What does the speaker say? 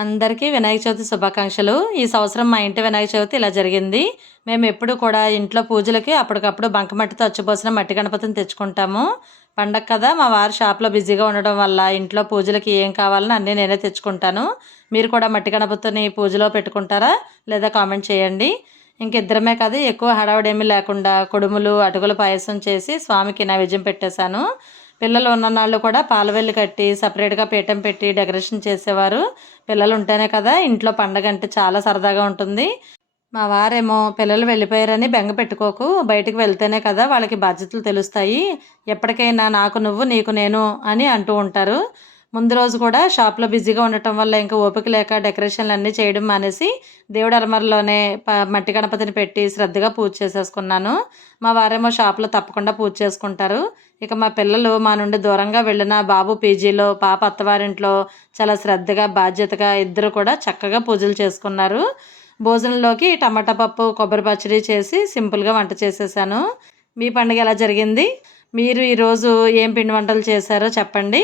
అందరికీ వినాయక చవితి శుభాకాంక్షలు. ఈ సంవత్సరం మా ఇంటి వినాయక చవితి ఇలా జరిగింది. మేము ఎప్పుడు కూడా ఇంట్లో పూజలకి అప్పటికప్పుడు బంకమట్టితో అచ్చుపోసిన మట్టి గణపతిని తెచ్చుకుంటాము. పండగ కదా, మా వారు షాప్లో బిజీగా ఉండడం వల్ల ఇంట్లో పూజలకి ఏం కావాలని అన్నీ నేనే తెచ్చుకుంటాను. మీరు కూడా మట్టి గణపతిని పూజలో పెట్టుకుంటారా లేదా కామెంట్ చేయండి. ఇద్దరమే కదా, ఎక్కువ హడావుడేమీ లేకుండా కుడుములు అటుకుల పాయసం చేసి స్వామికి నైవేద్యం పెట్టేశాను. పిల్లలు ఉన్ననాళ్ళు కూడా పాలవెల్లి కట్టి సపరేట్గా పీఠం పెట్టి డెకరేషన్ చేసేవారు. పిల్లలు ఉంటేనే కదా ఇంట్లో పండగ అంటే చాలా సరదాగా ఉంటుంది. మా వారేమో పిల్లలు వెళ్ళిపోయారని బెంగ పెట్టుకోకు, బయటికి వెళ్తేనే కదా వాళ్ళకి బాధ్యతలు తెలుస్తాయి, ఎప్పటికైనా నాకు నువ్వు నీకు నేను అని అంటూ ఉంటారు. ముందు రోజు కూడా షాప్లో బిజీగా ఉండటం వల్ల ఇంకా ఓపిక లేక డెకరేషన్లు అన్నీ చేయడం మానేసి దేవుడి అలమరలోనే మట్టి గణపతిని పెట్టి శ్రద్ధగా పూజ చేసేసుకున్నాను. మా వారేమో షాప్లో తప్పకుండా పూజ చేసుకుంటారు. మా పిల్లలు మా నుండి దూరంగా వెళ్ళిన బాబు పీజీలో, పాప అత్తవారింట్లో చాలా శ్రద్ధగా బాధ్యతగా ఇద్దరు కూడా చక్కగా పూజలు చేసుకున్నారు. భోజనంలోకి టమాటా పప్పు కొబ్బరి పచ్చడి చేసి సింపుల్గా వంట చేసేసాను. మీ పండుగ ఎలా జరిగింది? మీరు ఈరోజు ఏం పిండి వంటలు చేశారో చెప్పండి.